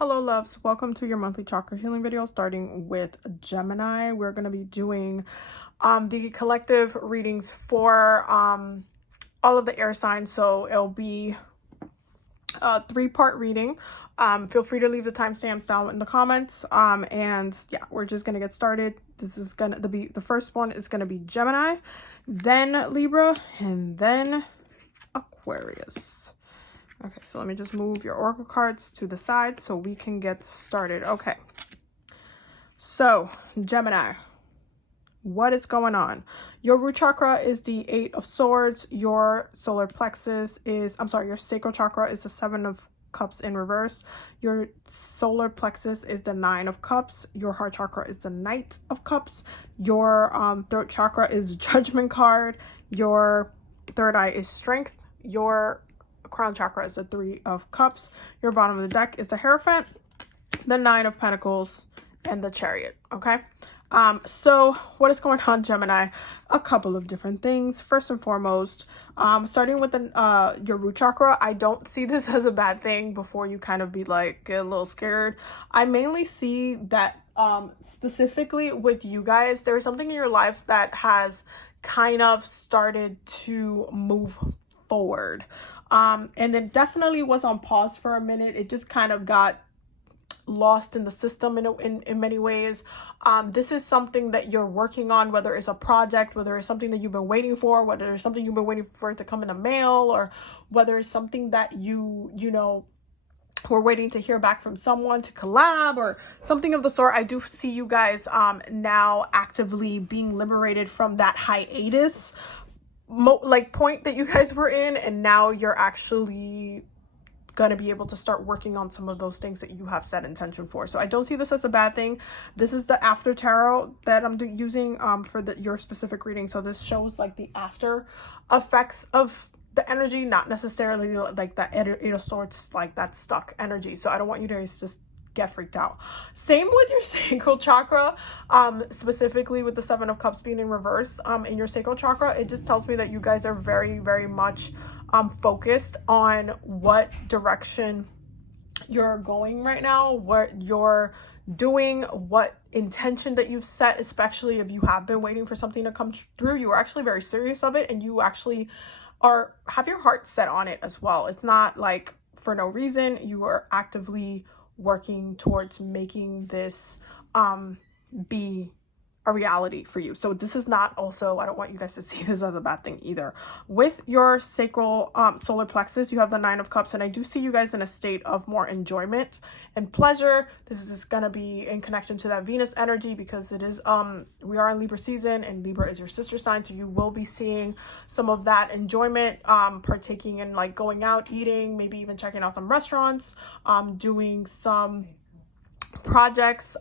Hello loves, welcome to your monthly chakra healing video starting with Gemini. We're going to be doing the collective readings for all of the air signs, so it'll be a 3-part reading. Feel free to leave the timestamps down in the comments, and yeah, we're just going to get started. This is going to be the first one is going to be Gemini, then Libra, and then Aquarius. Okay, so let me just move your oracle cards to the side so we can get started. Okay, so Gemini, what is going on? Your root chakra is the 8 of Swords. Your solar plexus is, your sacral chakra is the 7 of Cups in reverse. Your solar plexus is the 9 of Cups. Your heart chakra is the Knight of Cups. Your throat chakra is Judgment card. Your third eye is Strength. Your crown chakra is the 3 of Cups. Your bottom of the deck is the Hierophant, the 9 of Pentacles, and the Chariot. Okay, so what is going on, Gemini? A couple of different things. First and foremost, starting with your root chakra, I don't see this as a bad thing. Before you kind of be like, get a little scared, I mainly see that specifically with you guys, there's something in your life that has kind of started to move forward. And it definitely was on pause for a minute. It just kind of got lost in the system in many ways. This is something that you're working on, whether it's a project, whether it's something that you've been waiting for, whether it's something you've been waiting for it to come in the mail, or whether it's something that you know, we're waiting to hear back from someone to collab or something of the sort. I do see you guys now actively being liberated from that hiatus point that you guys were in, and now you're actually gonna be able to start working on some of those things that you have set intention for. So I don't see this as a bad thing. This is the after tarot that I'm using for your specific reading. So this shows like the after effects of the energy, not necessarily like that 8 of Swords, like that stuck energy. So I don't want you to just get freaked out. Same with your sacral chakra, specifically with the 7 of Cups being in reverse in your sacral chakra. It just tells me that you guys are very, very much focused on what direction you're going right now, what you're doing, what intention that you've set, especially if you have been waiting for something to come through. You are actually very serious of it, and you actually have your heart set on it as well. It's not like for no reason. You are actively working towards making this be a reality for you. So this is not also, I don't want you guys to see this as a bad thing either. With your sacral solar plexus, you have the 9 of Cups, and I do see you guys in a state of more enjoyment and pleasure. This is going to be in connection to that Venus energy, because it is we are in Libra season, and Libra is your sister sign, so you will be seeing some of that enjoyment, partaking in like going out, eating, maybe even checking out some restaurants, doing some projects,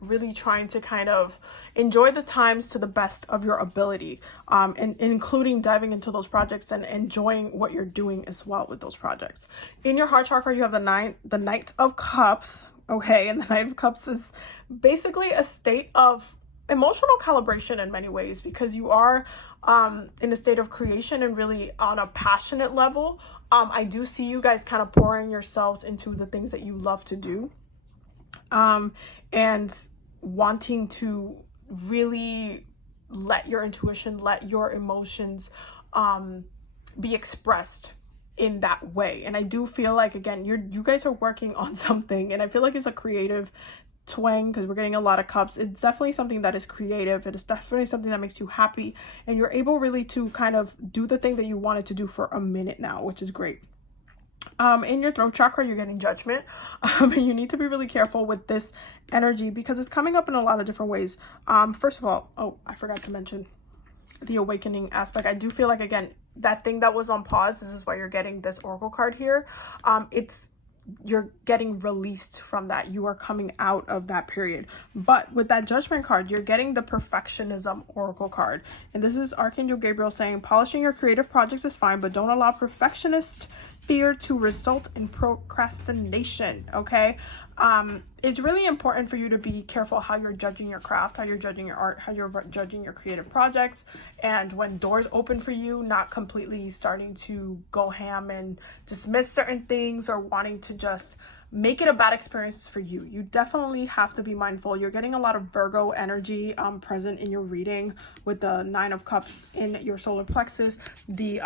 really trying to kind of enjoy the times to the best of your ability, and including diving into those projects and enjoying what you're doing as well with those projects. In your heart chakra, you have the Knight of Cups. Okay, and the Knight of Cups is basically a state of emotional calibration in many ways, because you are in a state of creation and really on a passionate level. I do see you guys kind of pouring yourselves into the things that you love to do, and wanting to really let your intuition, let your emotions be expressed in that way. And I do feel like, again, you guys are working on something, and I feel like it's a creative twang, because we're getting a lot of cups. It's definitely something that is creative. It is definitely something that makes you happy, and you're able really to kind of do the thing that you wanted to do for a minute now, which is great. In your throat chakra, you're getting Judgment, and you need to be really careful with this energy, because it's coming up in a lot of different ways. First of all, I forgot to mention the awakening aspect. I do feel like, again, that thing that was on pause, this is why you're getting this oracle card here. You're getting released from that. You are coming out of that period. But with that Judgment card, you're getting the perfectionism oracle card. And this is Archangel Gabriel saying, polishing your creative projects is fine, but don't allow perfectionist fear to result in procrastination. Okay, it's really important for you to be careful how you're judging your craft, how you're judging your art, how you're judging your creative projects. And when doors open for you, not completely starting to go ham and dismiss certain things, or wanting to just make it a bad experience for you. You definitely have to be mindful. You're getting a lot of Virgo energy present in your reading with the Nine of Cups in your solar plexus, the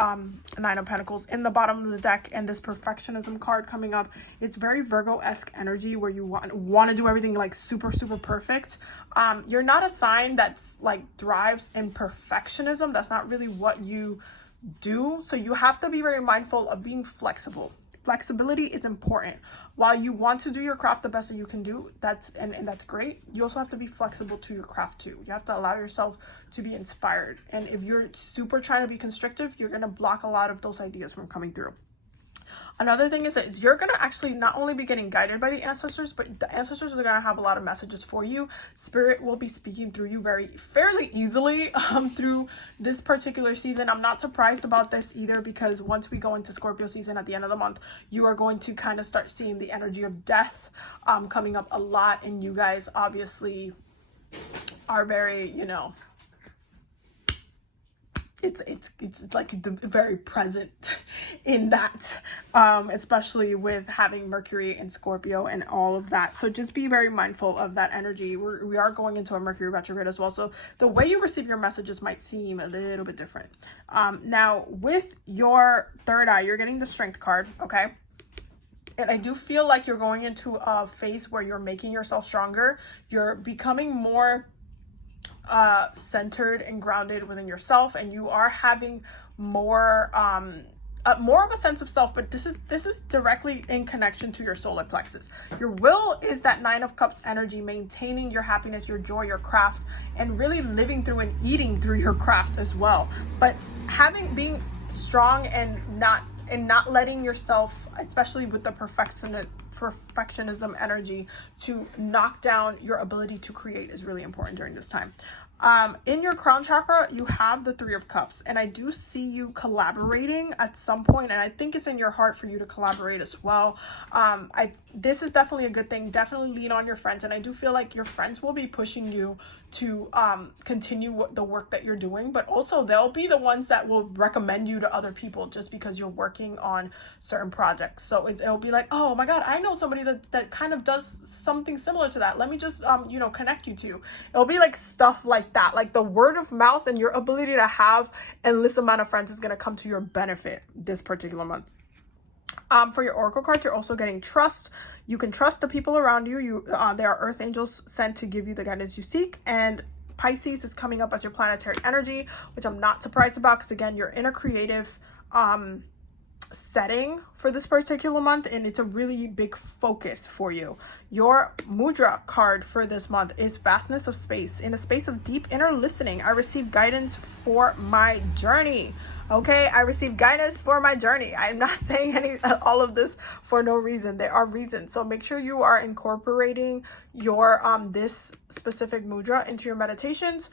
Nine of Pentacles in the bottom of the deck, and this perfectionism card coming up. It's very Virgo-esque energy where you want to do everything like super perfect. You're not a sign that's like thrives in perfectionism. That's not really what you do. So you have to be very mindful of being flexible. Flexibility is important. While you want to do your craft the best that you can do, that's great. You also have to be flexible to your craft too. You have to allow yourself to be inspired. And if you're super trying to be constrictive, you're going to block a lot of those ideas from coming through. Another thing is that you're going to actually not only be getting guided by the ancestors, but the ancestors are going to have a lot of messages for you. Spirit will be speaking through you fairly easily through this particular season. I'm not surprised about this either, because once we go into Scorpio season at the end of the month, you are going to kind of start seeing the energy of death coming up a lot. And you guys obviously are very, you know, it's like very present in that, especially with having Mercury and Scorpio and all of that. So just be very mindful of that energy. We are going into a Mercury retrograde as well, so the way you receive your messages might seem a little bit different. Now with your third eye, you're getting the Strength card, okay? And I do feel like you're going into a phase where you're making yourself stronger. You're becoming more centered and grounded within yourself, and you are having more of a sense of self. But this is directly in connection to your solar plexus. Your will is that Nine of Cups energy, maintaining your happiness, your joy, your craft, and really living through and eating through your craft as well. But being strong and not letting yourself, especially with the perfectionism energy, to knock down your ability to create is really important during this time. In your crown chakra, you have the Three of Cups, and I do see you collaborating at some point, and I think it's in your heart for you to collaborate as well. This is definitely a good thing. Definitely lean on your friends, and I do feel like your friends will be pushing you to continue the work that you're doing, but also they'll be the ones that will recommend you to other people just because you're working on certain projects. So it'll be like, oh my god, I know somebody that kind of does something similar to that. Let me just you know, connect you to. It'll be like stuff like that. Like the word of mouth and your ability to have endless amount of friends is going to come to your benefit this particular month. For your oracle cards, you're also getting trust. You can trust the people around you. There are earth angels sent to give you the guidance you seek. And Pisces is coming up as your planetary energy, which I'm not surprised about, because again, you're in a creative setting for this particular month, and it's a really big focus for you. Your mudra card for this month is vastness of space. In a space of deep inner listening, I receive guidance for my journey. Okay, I receive guidance for my journey. I'm not saying all of this for no reason. There are reasons. So make sure you are incorporating your this specific mudra into your meditations,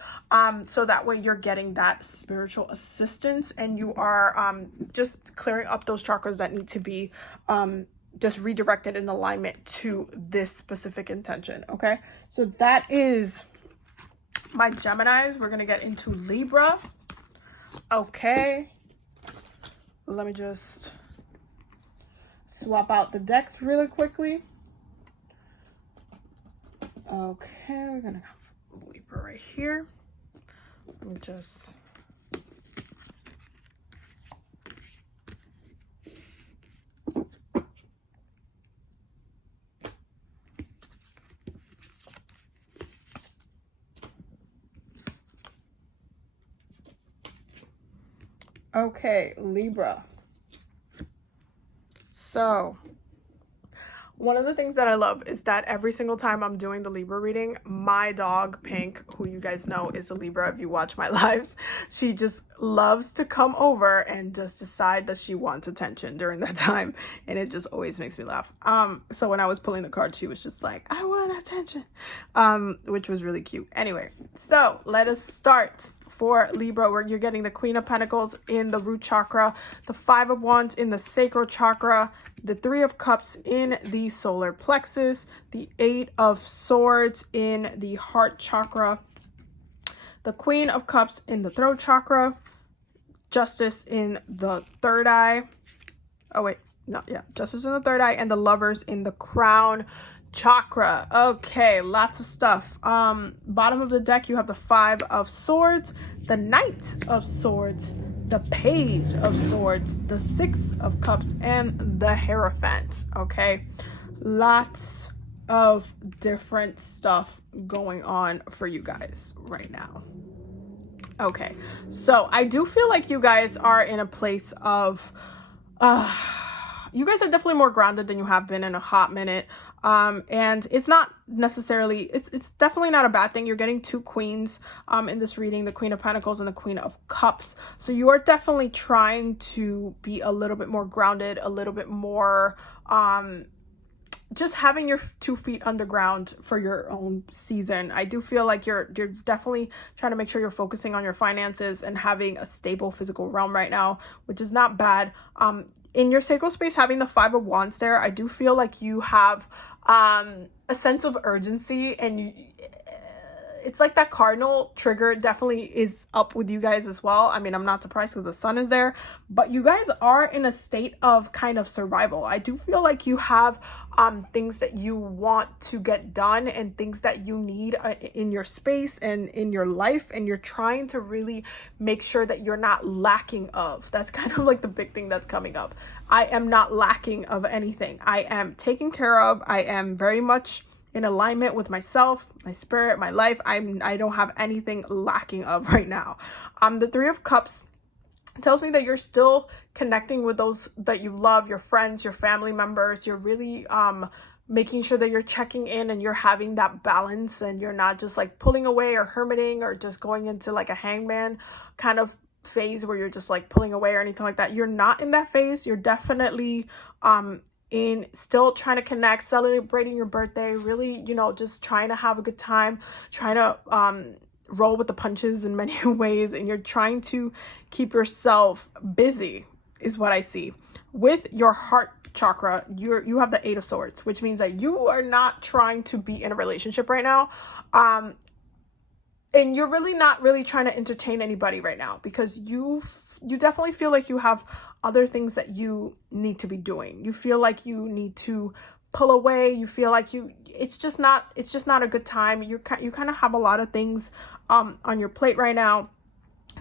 so that way you're getting that spiritual assistance, and you are just clearing up those chakras that need to be just redirected in alignment to this specific intention. Okay, so that is my Geminis. We're gonna get into Libra. Okay, let me just swap out the decks really quickly. Okay, we're gonna have Libra right here. Let me just okay, Libra. So one of the things that I love is that every single time I'm doing the Libra reading, my dog Pink, who you guys know is a Libra if you watch my lives, she just loves to come over and just decide that she wants attention during that time, and it just always makes me laugh. So when I was pulling the card, she was just like, I want attention, which was really cute. Anyway, so let us start. For Libra, where you're getting the Queen of Pentacles in the root chakra, the Five of Wands in the sacral chakra, the Three of Cups in the solar plexus, the Eight of Swords in the heart chakra, the Queen of Cups in the throat chakra, Justice in the third eye. Oh wait, No, yeah, Justice in the third eye and the Lovers in the crown chakra. Okay, lots of stuff. Bottom of the deck, you have the Five of Swords, the Knight of Swords, the Page of Swords, the Six of Cups, and the Hierophant. Okay, lots of different stuff going on for you guys right now. Okay, so I do feel like you guys are in a place of you guys are definitely more grounded than you have been in a hot minute. And it's not necessarily, it's definitely not a bad thing. You're getting two queens in this reading, the Queen of Pentacles and the Queen of Cups. So you are definitely trying to be a little bit more grounded, a little bit more just having your 2 feet underground for your own season. I do feel like you're definitely trying to make sure you're focusing on your finances and having a stable physical realm right now, which is not bad. In your sacral space, having the Five of Wands there, I do feel like you have a sense of urgency, and it's like that cardinal trigger definitely is up with you guys as well. I mean, I'm not surprised because the sun is there, but you guys are in a state of kind of survival. I do feel like you have things that you want to get done and things that you need in your space and in your life, and you're trying to really make sure that you're not lacking of. That's kind of like the big thing that's coming up. I am not lacking of anything. I am taken care of. I am very much in alignment with myself, my spirit, my life. I don't have anything lacking of right now. The Three of Cups tells me that you're still connecting with those that you love, your friends, your family members. You're really making sure that you're checking in and you're having that balance, and you're not just like pulling away or hermiting or just going into like a hangman kind of phase where you're just like pulling away or anything like that. You're not in that phase. You're definitely in still trying to connect, celebrating your birthday, really, you know, just trying to have a good time, trying to roll with the punches in many ways, and you're trying to keep yourself busy is what I see. With your heart chakra, you have the Eight of Swords, which means that you are not trying to be in a relationship right now, and you're really not really trying to entertain anybody right now, because you definitely feel like you have other things that you need to be doing. You feel like you need to pull away. You feel like it's just not a good time. You kind of have a lot of things on your plate right now,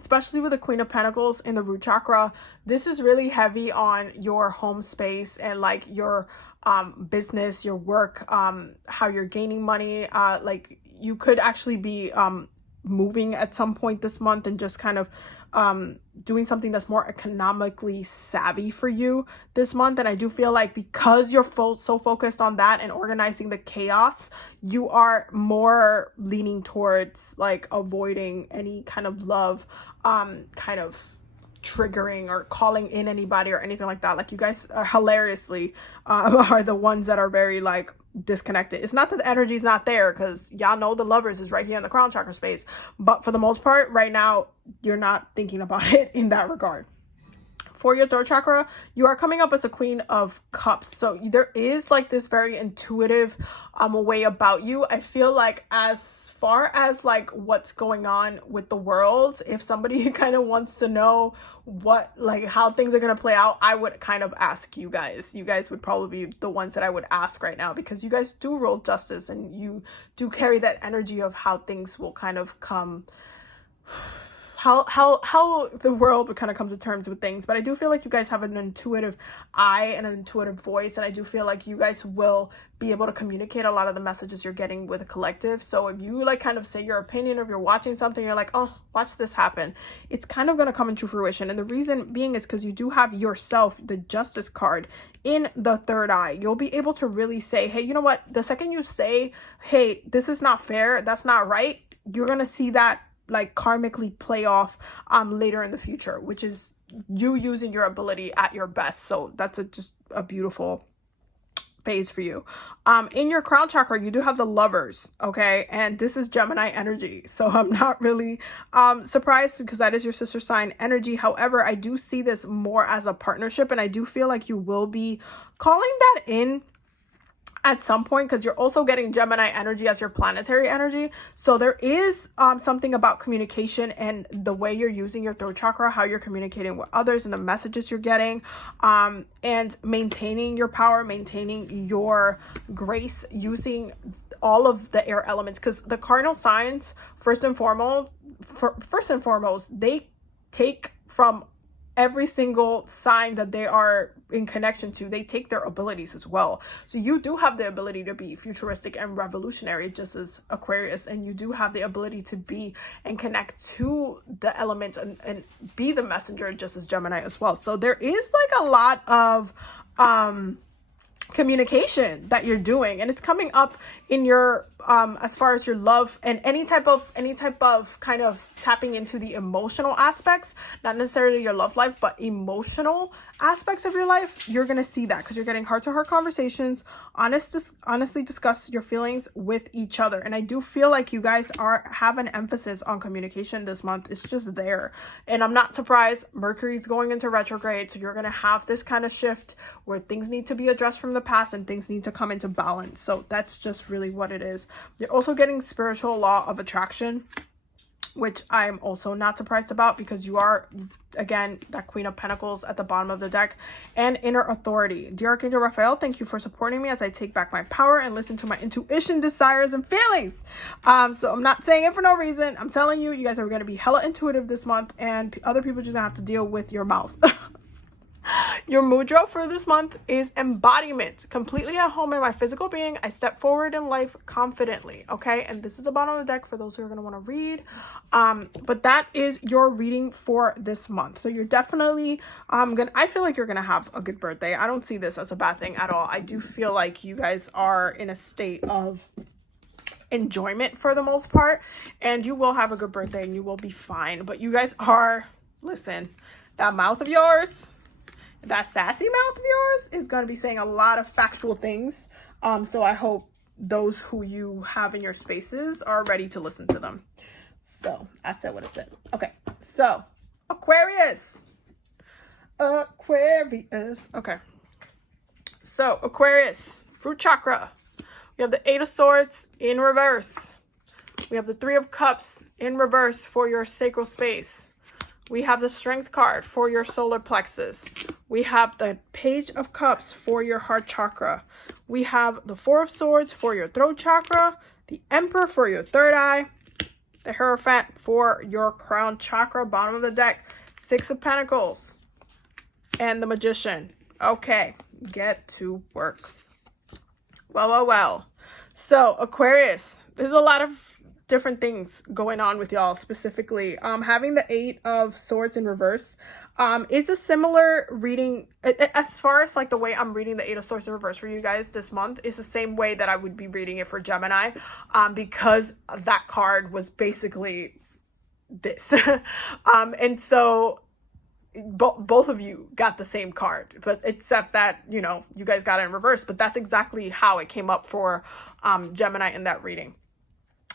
especially with the Queen of Pentacles in the root chakra. This is really heavy on your home space and like your business, your work, how you're gaining money. Like you could actually be moving at some point this month and just kind of doing something that's more economically savvy for you this month. And I do feel like because you're so focused on that and organizing the chaos, you are more leaning towards like avoiding any kind of love kind of triggering or calling in anybody or anything like that. Like you guys hilariously are the ones that are very like disconnected. It's not that the energy is not there, because y'all know the Lovers is right here in the crown chakra space, but for the most part right now you're not thinking about it in that regard. For your third chakra, you are coming up as a Queen of Cups, so there is like this very intuitive way about you. I feel like as far as like what's going on with the world, if somebody kind of wants to know what, like how things are going to play out, I would kind of ask you guys. You guys would probably be the ones that I would ask right now, because you guys do rule justice and you do carry that energy of how things will kind of come, how the world would kind of come to terms with things. But I do feel like you guys have an intuitive eye and an intuitive voice, and I do feel like you guys will be able to communicate a lot of the messages you're getting with a collective. So if you like kind of say your opinion, or if you're watching something, you're like, oh, watch this happen, it's kind of going to come into fruition. And the reason being is because you do have yourself, the Justice card, in the third eye. You'll be able to really say, hey, you know what, the second you say, hey, this is not fair, that's not right, you're going to see that like karmically play off later in the future, which is you using your ability at your best. So that's just a beautiful phase for you. In your crown chakra, you do have the Lovers, okay, and this is Gemini energy, so I'm not really surprised, because that is your sister sign energy. However, I do see this more as a partnership, and I do feel like you will be calling that in at some point, because you're also getting Gemini energy as your planetary energy. So there is something about communication and the way you're using your throat chakra, how you're communicating with others and the messages you're getting, and maintaining your power, maintaining your grace, using all of the air elements, because the cardinal signs, first and foremost, they take from every single sign that they are in connection to. They take their abilities as well. So you do have the ability to be futuristic and revolutionary, just as Aquarius, and you do have the ability to be and connect to the element and be the messenger, just as Gemini as well. So there is like a lot of communication that you're doing, and it's coming up in your as far as your love and any type of kind of tapping into the emotional aspects, not necessarily your love life, but emotional aspects of your life. You're gonna see that because you're getting heart-to-heart conversations, honestly discuss your feelings with each other. And I do feel like you guys have an emphasis on communication this month. It's just there, and I'm not surprised. Mercury's going into retrograde, so you're gonna have this kind of shift where things need to be addressed from the past and things need to come into balance. So that's just really what it is. You're also getting spiritual law of attraction, which I'm also not surprised about, because you are, again, that Queen of Pentacles at the bottom of the deck, and inner authority. Dear Archangel Raphael, thank you for supporting me as I take back my power and listen to my intuition, desires, and feelings. So I'm not saying it for no reason. I'm telling you, you guys are going to be hella intuitive this month, and other people just gonna have to deal with your mouth. Your mudra for this month is embodiment. Completely at home in my physical being, I step forward in life confidently. Okay, and this is the bottom of the deck for those who are going to want to read. But that is your reading for this month. So you're definitely I feel like you're gonna have a good birthday. I don't see this as a bad thing at all. I do feel like you guys are in a state of enjoyment for the most part, and you will have a good birthday and you will be fine. But you guys are, listen, that mouth of yours, that sassy mouth of yours is going to be saying a lot of factual things. So I hope those who you have in your spaces are ready to listen to them. So I said what I said. Okay, so Aquarius. Okay, so Aquarius, fruit chakra. We have the Eight of Swords in reverse. We have the Three of Cups in reverse for your sacral space. We have the Strength card for your solar plexus. We have the Page of Cups for your heart chakra. We have the Four of Swords for your throat chakra, the Emperor for your third eye, the Hierophant for your crown chakra, bottom of the deck, Six of Pentacles, and the Magician. Okay, get to work. Well. So Aquarius, there's a lot of different things going on with y'all. Specifically, having the Eight of Swords in reverse is a similar reading as far as like the way I'm reading the Eight of Swords in reverse for you guys this month is the same way that I would be reading it for Gemini, because that card was basically this. And so both of you got the same card, but except that, you know, you guys got it in reverse. But that's exactly how it came up for Gemini in that reading.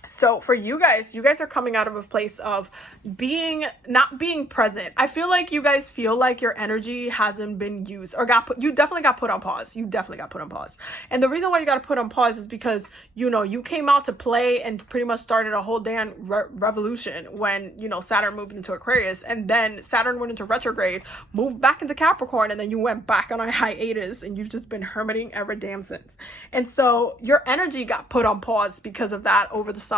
So for you guys are coming out of a place of not being present. I feel like you guys feel like your energy hasn't been used or you definitely got put on pause. And the reason why you got to put on pause is because, you know, you came out to play and pretty much started a whole damn revolution when, you know, Saturn moved into Aquarius, and then Saturn went into retrograde, moved back into Capricorn, and then you went back on a hiatus and you've just been hermiting ever damn since. And so your energy got put on pause because of that over the summer.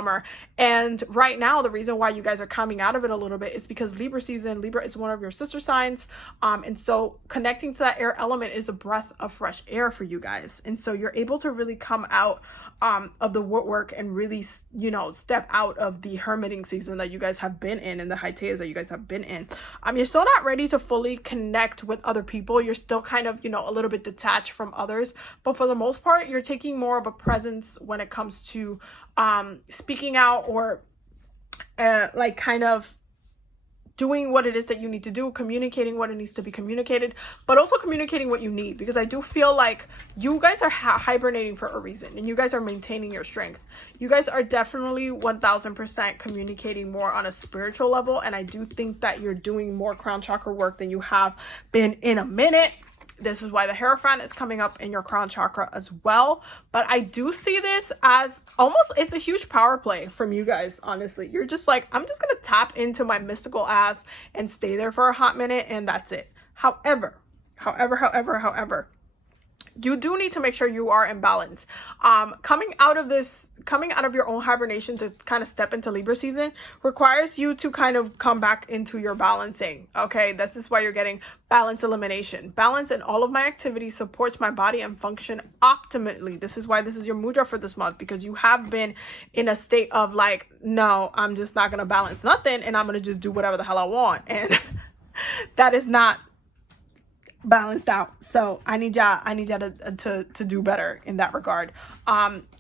And right now, the reason why you guys are coming out of it a little bit is because Libra season. Libra is one of your sister signs, and so connecting to that air element is a breath of fresh air for you guys. And so you're able to really come out of the woodwork and really, you know, step out of the hermiting season that you guys have been in and the hiatus that you guys have been in. You're still not ready to fully connect with other people. You're still kind of, you know, a little bit detached from others, but for the most part, you're taking more of a presence when it comes to speaking out or like kind of doing what it is that you need to do, communicating what it needs to be communicated, but also communicating what you need, because I do feel like you guys are hibernating for a reason and you guys are maintaining your strength. You guys are definitely 1000% communicating more on a spiritual level, and I do think that you're doing more crown chakra work than you have been in a minute. This is why the Hierophant is coming up in your crown chakra as well. But I do see this as almost, it's a huge power play from you guys, honestly. You're just like, I'm just going to tap into my mystical ass and stay there for a hot minute, and that's it. However, you do need to make sure you are in balance. Coming out of your own hibernation to kind of step into Libra season requires you to kind of come back into your balancing. Okay, this is why you're getting balance elimination. Balance in all of my activities supports my body and function optimally. This is why this is your mudra for this month, because you have been in a state of like, no, I'm just not gonna balance nothing, and I'm gonna just do whatever the hell I want, and that is not balanced out. So I need y'all to do better in that regard.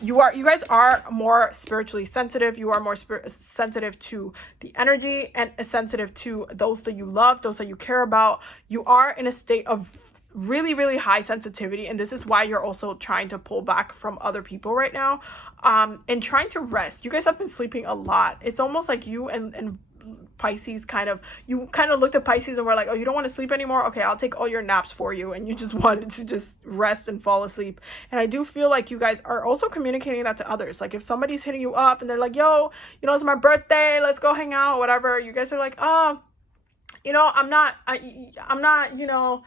You guys are more spiritually sensitive. You are more sensitive to the energy and sensitive to those that you love, those that you care about. You are in a state of really, really high sensitivity, and this is why you're also trying to pull back from other people right now, and trying to rest. You guys have been sleeping a lot. It's almost like you and Pisces you kind of looked at Pisces and were like, oh, you don't want to sleep anymore? Okay, I'll take all your naps for you. And you just wanted to just rest and fall asleep. And I do feel like you guys are also communicating that to others. Like if somebody's hitting you up and they're like, yo, you know, it's my birthday, let's go hang out, whatever. You guys are like, oh, you know, I'm not, you know,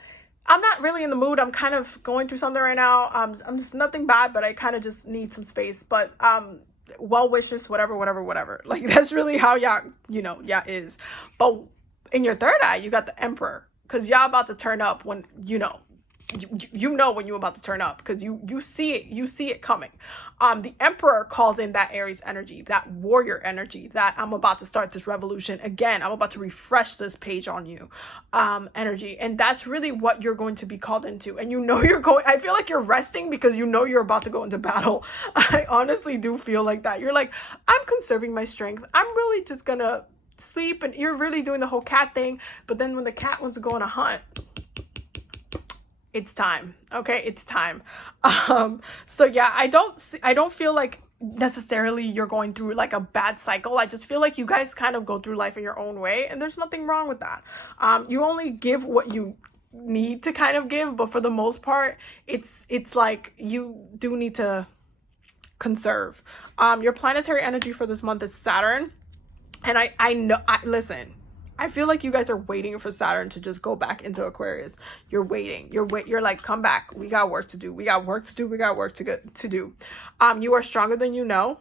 I'm not really in the mood. I'm kind of going through something right now. I'm just nothing bad, but I kind of just need some space. But well wishes, whatever. Like that's really how y'all is. But in your third eye, you got the Emperor, because y'all about to turn up when you know when you're about to turn up, because you see it coming. The Emperor calls in that Aries energy, that warrior energy, that I'm about to start this revolution again, I'm about to refresh this page on you energy. And that's really what you're going to be called into. And I feel like you're resting because you know you're about to go into battle. I honestly do feel like that. You're like, I'm conserving my strength, I'm really just gonna sleep, and you're really doing the whole cat thing. But then when the cat wants to go on a hunt, it's time. Okay, it's time. So yeah, I don't feel like necessarily you're going through like a bad cycle. I just feel like you guys kind of go through life in your own way, and there's nothing wrong with that. You only give what you need to kind of give, but for the most part, it's like you do need to conserve. Your planetary energy for this month is Saturn, and listen, I feel like you guys are waiting for Saturn to just go back into Aquarius. You're waiting. You're like, come back. We got work to do. We got work to do. You are stronger than you know.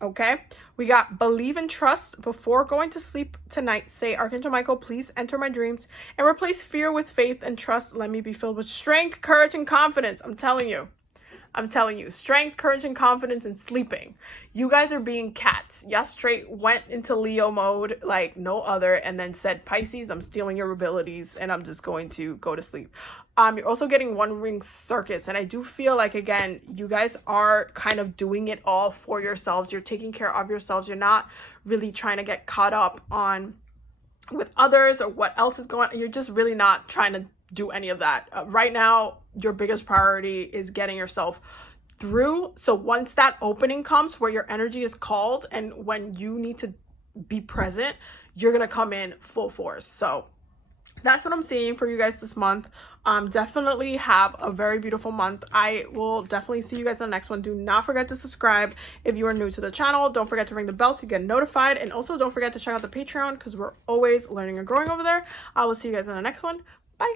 Okay. We got believe and trust. Before going to sleep tonight, say, Archangel Michael, please enter my dreams and replace fear with faith and trust. Let me be filled with strength, courage, and confidence. I'm telling you, strength, courage, and confidence in sleeping. You guys are being cats. Y'all straight went into Leo mode like no other, and then said, Pisces, I'm stealing your abilities and I'm just going to go to sleep. You're also getting one ring circus, and I do feel like, again, you guys are kind of doing it all for yourselves. You're taking care of yourselves. You're not really trying to get caught up on with others or what else is going on. You're just really not trying to do any of that. Right now, your biggest priority is getting yourself through. So once that opening comes where your energy is called and when you need to be present, you're gonna come in full force. So that's what I'm seeing for you guys this month. Definitely have a very beautiful month. I will definitely see you guys in the next one. Do not forget to subscribe if you are new to the channel. Don't forget to ring the bell so you get notified, and also don't forget to check out the Patreon because we're always learning and growing over there. I will see you guys in the next one. Bye.